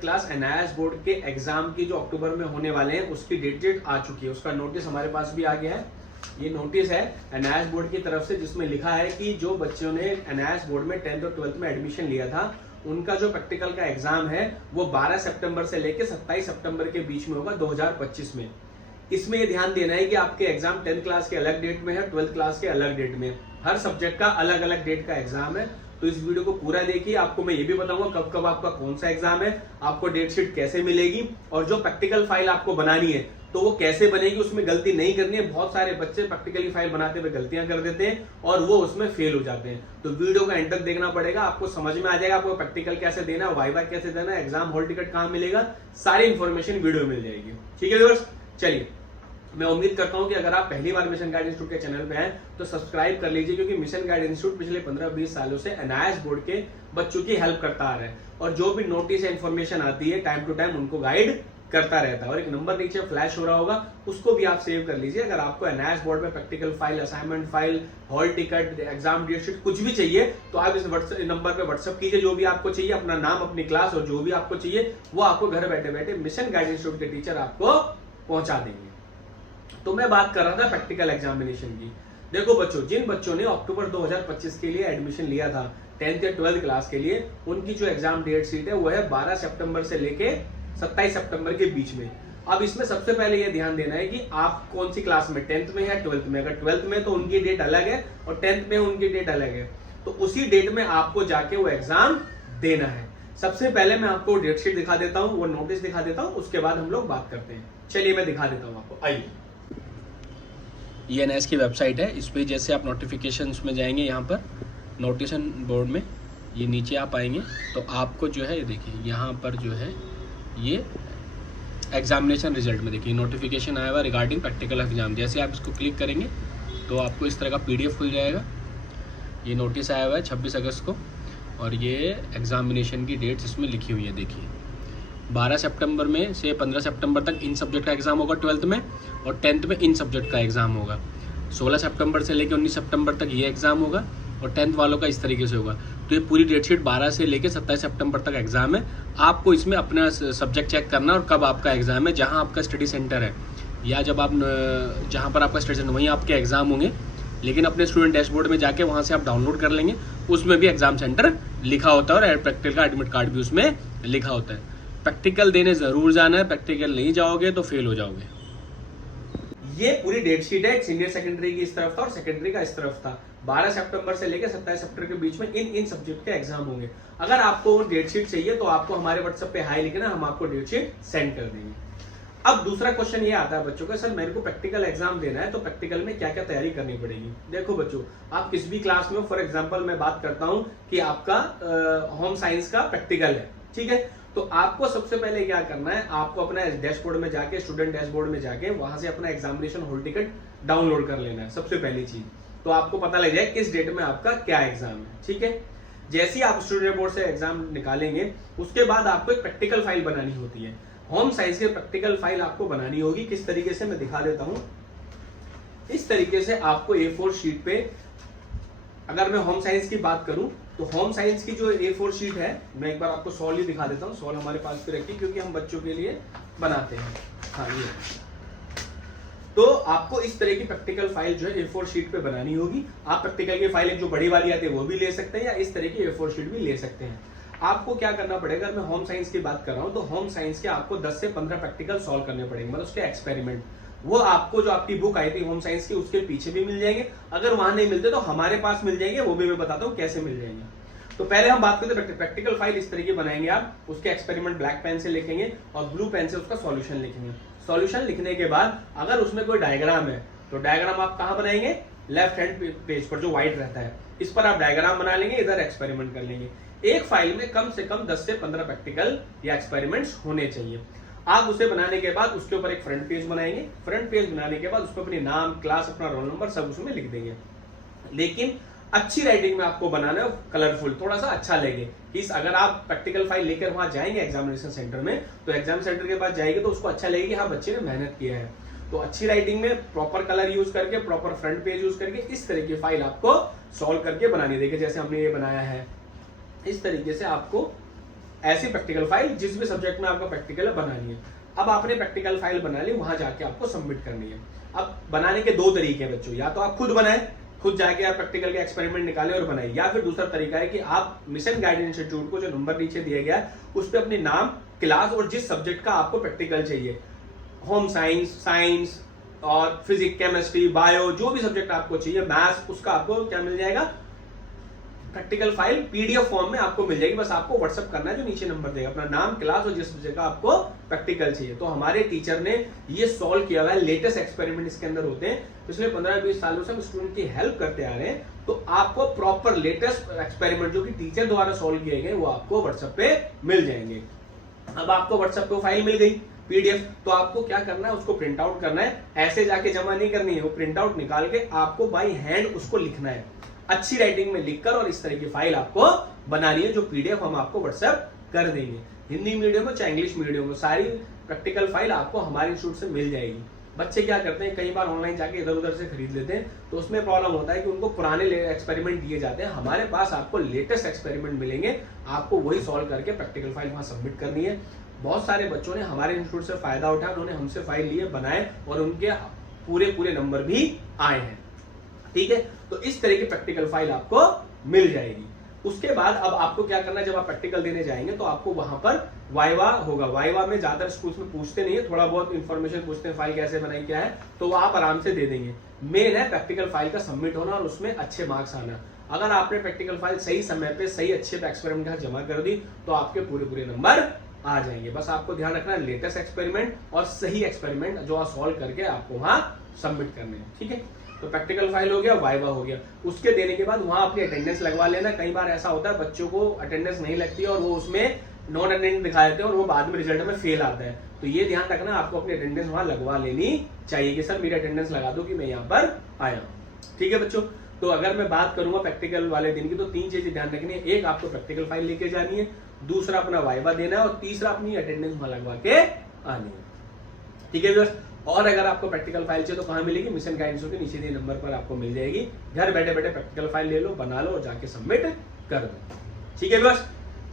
Class NIS board के exam की जो अक्टूबर में होने वाले हैं उसकी डेट आ चुकी है। उसका नोटिस हमारे पास भी आ गया है। ये नोटिस है एनआईएस बोर्ड की तरफ से, जिसमें लिखा है कि जो बच्चों ने एनआईएस बोर्ड में 10th और 12th में एडमिशन लिया था उनका जो प्रैक्टिकल का एग्जाम है वो 12 सितंबर से लेकर 27 सितंबर के बीच में होगा 2025 में। इसमें ये ध्यान देना है कि आपके एग्जाम 10th क्लास के अलग डेट में है, 12th क्लास के अलग डेट में। हर सब्जेक्ट का अलग अलग डेट का एग्जाम है। तो इस वीडियो को पूरा देखिए। आपको मैं ये भी बताऊंगा कब कब आपका कौन सा एग्जाम है, आपको डेट शीट कैसे मिलेगी, और जो प्रैक्टिकल फाइल आपको बनानी है तो वो कैसे बनेगी, उसमें गलती नहीं करनी है। बहुत सारे बच्चे प्रैक्टिकली फाइल बनाते हुए गलतियां कर देते हैं और वो उसमें फेल हो जाते हैं। तो वीडियो का एंड तक देखना पड़ेगा, आपको समझ में आ जाएगा आपको प्रैक्टिकल कैसे देना, वाइवा कैसे देना, एग्जाम हॉल टिकट कहाँ मिलेगा, सारी इंफॉर्मेशन वीडियो मिल जाएगी। ठीक है व्यूअर्स, चलिए मैं उम्मीद करता हूं कि अगर आप पहली बार मिशन गाइड इंस्टीट्यूट के चैनल पे हैं तो सब्सक्राइब कर लीजिए, क्योंकि मिशन गाइड इंस्टीट्यूट पिछले 15-20 सालों से एनआईएस बोर्ड के बच्चों की हेल्प करता आ रहा है और जो भी नोटिस या इन्फॉर्मेशन आती है टाइम टू टाइम उनको गाइड करता रहता है। और एक नंबर नीचे फ्लैश हो रहा होगा, उसको भी आप सेव कर लीजिए। अगर आपको एनआईएस बोर्ड में practical file, assignment file, hall ticket, exam date sheet कुछ भी चाहिए तो आप इस नंबर पे व्हाट्सअप कीजिए। जो भी आपको चाहिए, अपना नाम, अपनी क्लास और जो भी आपको चाहिए वो आपको घर बैठे बैठे मिशन गाइड इंस्टीट्यूट के टीचर आपको पहुंचा देंगे। तो मैं बात कर रहा था प्रैक्टिकल एग्जामिनेशन की। देखो बच्चों, जिन बच्चों ने अक्टूबर 2025 के लिए एडमिशन लिया था 10th या 12th क्लास के लिए, उनकी जो एग्जाम डेट शीट है वो है 12 सितंबर से लेके 27 सितंबर के बीच में। अब इसमें सबसे पहले ये ध्यान देना है कि आप कौन सी क्लास में, 10th में या 12th में। अगर 12th में तो उनकी डेट अलग है और 10th में उनकी डेट अलग है, तो उसी डेट में आपको जाके वो एग्जाम देना है। सबसे पहले मैं आपको डेट शीट दिखा देता हूँ, वो नोटिस दिखा देता हूँ, उसके बाद हम लोग बात करते हैं। चलिए मैं दिखा देता हूँ आपको, आइए। ये एनआईएस की वेबसाइट है। इस पर जैसे आप नोटिफिकेशंस में जाएंगे, यहाँ पर नोटिफिकेशन बोर्ड में ये नीचे आप आएंगे तो आपको जो है ये देखिए यहाँ पर जो है ये एग्जामिनेशन रिजल्ट में देखिए नोटिफिकेशन आया हुआ रिगार्डिंग प्रैक्टिकल एग्जाम। जैसे आप इसको क्लिक करेंगे तो आपको इस तरह का PDF खुल जाएगा। ये नोटिस आया हुआ है 26 अगस्त को और ये एग्जामिनेशन की डेट्स इसमें लिखी हुई है। देखिए 12 सितंबर में से 15 सितंबर तक इन सब्जेक्ट का एग्जाम होगा 12th में, और 10th में इन सब्जेक्ट का एग्जाम होगा। 16 सितंबर से लेकर 19 सितंबर तक ये एग्जाम होगा और 10th वालों का इस तरीके से होगा। तो ये पूरी डेट शीट 12 से लेकर 27 सितंबर तक एग्जाम है। आपको इसमें अपना सब्जेक्ट चेक करना और कब आपका एग्जाम है, जहाँ आपका स्टडी सेंटर है या जब आप जहाँ पर आपका स्टडी सेंटर वहीं आपके एग्जाम होंगे। लेकिन अपने स्टूडेंट डैशबोर्ड में जाके वहाँ से आप डाउनलोड कर लेंगे, उसमें भी एग्जाम सेंटर लिखा होता है और प्रैक्टिकल का एडमिट कार्ड भी उसमें लिखा होता है। प्रैक्टिकल देने जरूर जाना है, प्रैक्टिकल नहीं जाओगे तो फेल हो जाओगे। ये पूरी डेट शीट है। सीनियर सेकेंडरी की इस तरफ था और सेकेंडरी का इस तरफ था। 12 सितंबर से लेकर 27 सितंबर के बीच में इन सब्जेक्ट के एग्जाम होंगे। अगर आपको डेट शीट चाहिए तो आपको हमारे व्हाट्सएप पे हाई लिखना, हम आपको डेट शीट सेंड कर देंगे। अब दूसरा क्वेश्चन ये आता है बच्चों का, सर मेरे को प्रैक्टिकल एग्जाम देना है तो प्रैक्टिकल में क्या क्या तैयारी करनी पड़ेगी। देखो बच्चों, आप किस भी क्लास में हो, फॉर एग्जांपल मैं बात करता हूं कि आपका होम साइंस का प्रैक्टिकल है, ठीक है। तो आपको सबसे पहले क्या करना है, आपको अपना डैशबोर्ड में जाके, स्टूडेंट डैशबोर्ड में जाके वहां से अपना एग्जामिनेशन हॉल टिकट डाउनलोड कर लेना है सबसे पहली चीज। तो आपको पता लग जाए किस डेट में आपका क्या एग्जाम है, ठीक है। जैसे ही आप स्टूडेंट बोर्ड से एग्जाम निकालेंगे उसके बाद आपको एक प्रैक्टिकल फाइल बनानी होती है। होम साइंस की प्रैक्टिकल फाइल आपको बनानी होगी। किस तरीके से, मैं दिखा देता हूं। इस तरीके से आपको A4 शीट पे, अगर मैं होम साइंस की बात करूं तो होम साइंस की जो A4 शीट है, मैं एक बार आपको सॉल्व ही दिखा देता हूं। सॉल्व हमारे पास पे रखिए क्योंकि हम बच्चों के लिए बनाते हैं। हाँ ये, तो आपको इस तरह की प्रैक्टिकल फाइल जो है A4 शीट पे बनानी होगी। आप प्रैक्टिकल की फाइल एक जो बड़ी वाली आती है वो भी ले सकते हैं या इस तरह की A4 शीट भी ले सकते हैं। आपको क्या करना पड़ेगा, अगर मैं होम साइंस की बात कर रहा हूं तो होम साइंस के आपको 10 से 15 प्रैक्टिकल सॉल्व करने पड़ेंगे, मतलब उसके एक्सपेरिमेंट। वो आपको जो आपकी बुक आई थी होम साइंस की उसके पीछे भी मिल जाएंगे। अगर वहां नहीं मिलते तो हमारे पास मिल जाएंगे, वो भी मैं बताता हूँ कैसे मिल जाएंगे। तो पहले हम बात करते हैं प्रैक्टिकल फाइल इस तरीके बनाएंगे आप, उसके एक्सपेरिमेंट ब्लैक पेन से लिखेंगे और ब्लू पेन से उसका सॉल्यूशन लिखेंगे। सॉल्यूशन लिखने के बाद अगर उसमें कोई डायग्राम है तो डायग्राम आप कहां बनाएंगे, लेफ्ट हैंड पेज पर जो व्हाइट रहता है इस पर आप डायग्राम बना लेंगे, इधर एक्सपेरिमेंट कर लेंगे। एक फाइल में कम से कम 10 से 15 प्रैक्टिकल या एक्सपेरिमेंट्स होने चाहिए। आप उसे बनाने के बाद उसके ऊपर एक फ्रंट पेज बनाएंगे। फ्रंट पेज बनाने के बाद उस पर अपने नाम, क्लास, अपना रोल नंबर सब उसमें लिख देंगे। लेकिन अच्छी राइटिंग में आपको बनाना है, कलरफुल, थोड़ा सा अच्छा लगे कि अगर आप प्रैक्टिकल फाइल लेकर वहां जाएंगे एग्जामिनेशन सेंटर में तो एग्जाम सेंटर के पास जाएंगे तो उसको अच्छा लगेगा, हाँ बच्चे ने मेहनत किया है। तो अच्छी राइटिंग में प्रॉपर कलर यूज करके, प्रॉपर फ्रंट पेज यूज करके इस तरह की फाइल आपको सॉल्व करके बनानी। देखिए जैसे हमने ये बनाया है, इस तरीके से आपको ऐसी प्रैक्टिकल फाइल जिस भी सब्जेक्ट में आपका प्रैक्टिकल बनानी है। अब आपने प्रैक्टिकल फाइल बना ली, वहां जाके आपको सबमिट करनी है। अब बनाने के दो तरीके हैं बच्चों, या तो आप खुद बनाए, खुद जाके आप प्रैक्टिकल के एक्सपेरिमेंट निकाले और बनाए, या फिर दूसरा तरीका है कि आप मिशन गाइडेंस इंस्टीट्यूट को जो नंबर नीचे दिया गया है उस पर अपने नाम, क्लास और जिस सब्जेक्ट का आपको प्रैक्टिकल चाहिए, होम साइंस, साइंस और फिजिक्स, केमिस्ट्री, बायो, जो भी सब्जेक्ट आपको चाहिए, मैथ्स, उसका आपको क्या मिल जाएगा, प्रैक्टिकल फाइल पीडीएफ फॉर्म में आपको मिल जाएगी। बस आपको व्हाट्सअप करना है, जो नीचे नंबर देगा, अपना नाम, क्लास और जिस सब्जेक्ट का आपको प्रैक्टिकल चाहिए। तो हमारे टीचर ने ये सॉल्व किया हुआ है, लेटेस्ट एक्सपेरिमेंट इसके अंदर होते हैं, पिछले 15-20 सालों से हम स्टूडेंट की हेल्प करते आ रहे हैं। तो आपको प्रॉपर लेटेस्ट एक्सपेरिमेंट जो कि टीचर द्वारा सॉल्व किए गए वो आपको व्हाट्सएप पे मिल जाएंगे। अब आपको व्हाट्सएप पे फाइल मिल गई पीडीएफ, तो आपको क्या करना है, उसको प्रिंट आउट करना है। ऐसे जाके जमा नहीं करनी है, वो प्रिंट आउट निकाल के आपको बाई हैंड उसको लिखना है, अच्छी राइटिंग में लिखकर, और इस तरह की फाइल आपको बनानी है, जो पीडीएफ हम आपको व्हाट्सएप कर देंगे। हिंदी मीडियम हो चाहे इंग्लिश मीडियम हो, सारी प्रैक्टिकल फाइल आपको हमारे इंस्टीट्यूट से मिल जाएगी। बच्चे क्या करते हैं, कई बार ऑनलाइन जाके इधर उधर से खरीद लेते हैं, तो उसमें प्रॉब्लम होता है कि उनको पुराने एक्सपेरिमेंट दिए जाते हैं। हमारे पास आपको लेटेस्ट एक्सपेरिमेंट मिलेंगे, आपको वही सॉल्व करके प्रैक्टिकल फाइल वहां सबमिट करनी है। बहुत सारे बच्चों ने हमारे इंस्टीट्यूट से फायदा उठाया, उन्होंने हमसे फाइल लिए, बनाए और उनके पूरे नंबर भी आए हैं। ठीक है, तो इस तरह की प्रैक्टिकल फाइल आपको मिल जाएगी। उसके बाद अब आपको क्या करना है, जब आप प्रैक्टिकल देने जाएंगे तो आपको वहां पर वाइवा होगा। वाइवा में ज्यादातर स्कूल्स में पूछते नहीं है, थोड़ा बहुत इंफॉर्मेशन पूछते हैं, फाइल कैसे बनाई, क्या है, तो वो आप आराम से दे देंगे। मेन है प्रैक्टिकल फाइल का सबमिट होना और उसमें अच्छे मार्क्स आना। अगर आपने प्रैक्टिकल फाइल सही समय पे सही अच्छे एक्सपेरिमेंट के साथ जमा कर दी तो आपके पूरे नंबर आ जाएंगे। बस आपको ध्यान रखना है लेटेस्ट एक्सपेरिमेंट और सही एक्सपेरिमेंट जो आप सॉल्व करके आपको वहां सबमिट करने हैं। ठीक है, तो प्रैक्टिकल फाइल हो गया, वाइवा हो गया। उसके देने के बाद वहां अपनी अटेंडेंस लगवा लेना। कई बार ऐसा होता है बच्चों को अटेंडेंस नहीं लगती और वो उसमें नॉन अटेंडेंस दिखा देते हैं और वो बाद में रिजल्ट में फेल आता है। तो ये ध्यान रखना, आपको अपनी अटेंडेंस वहां लगवा लेनी चाहिए कि सर मेरी अटेंडेंस लगा दो कि मैं यहाँ पर आया हूँ। ठीक है बच्चों, तो अगर मैं बात करूंगा प्रैक्टिकल वाले दिन की तो 3 चीजें ध्यान रखनी है। एक, आपको प्रैक्टिकल फाइल लेके जानी है, दूसरा अपना वाइवा देना है और तीसरा अपनी अटेंडेंस वहां लगवा के आनी है। ठीक है व्यूअर्स, और अगर आपको प्रैक्टिकल फाइल चाहिए तो कहां मिलेगी, मिशन गाइडेंस के नीचे दिए नंबर पर आपको मिल जाएगी। घर बैठे बैठे प्रैक्टिकल फाइल ले लो, बना लो और जाके सबमिट कर दो। ठीक है व्यूअर्स,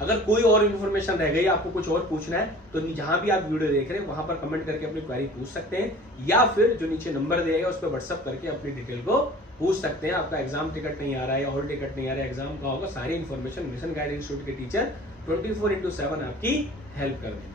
अगर कोई और इन्फॉर्मेशन रह गई, आपको कुछ और पूछना है तो जहां भी आप वीडियो देख रहे हैं वहां पर कमेंट करके अपनी क्वेरी पूछ सकते हैं, या फिर जो नीचे नंबर दिया गया उस पर व्हाट्सअप करके अपनी डिटेल को पूछ सकते हैं। आपका एग्जाम टिकट नहीं आ रहा है, हॉल टिकट नहीं आ रहा है, एग्जाम का होगा, सारी इन्फॉर्मेशन मिशन गाइडेंस इंस्टीट्यूट के टीचर 24/7 आपकी हेल्प कर देंगे।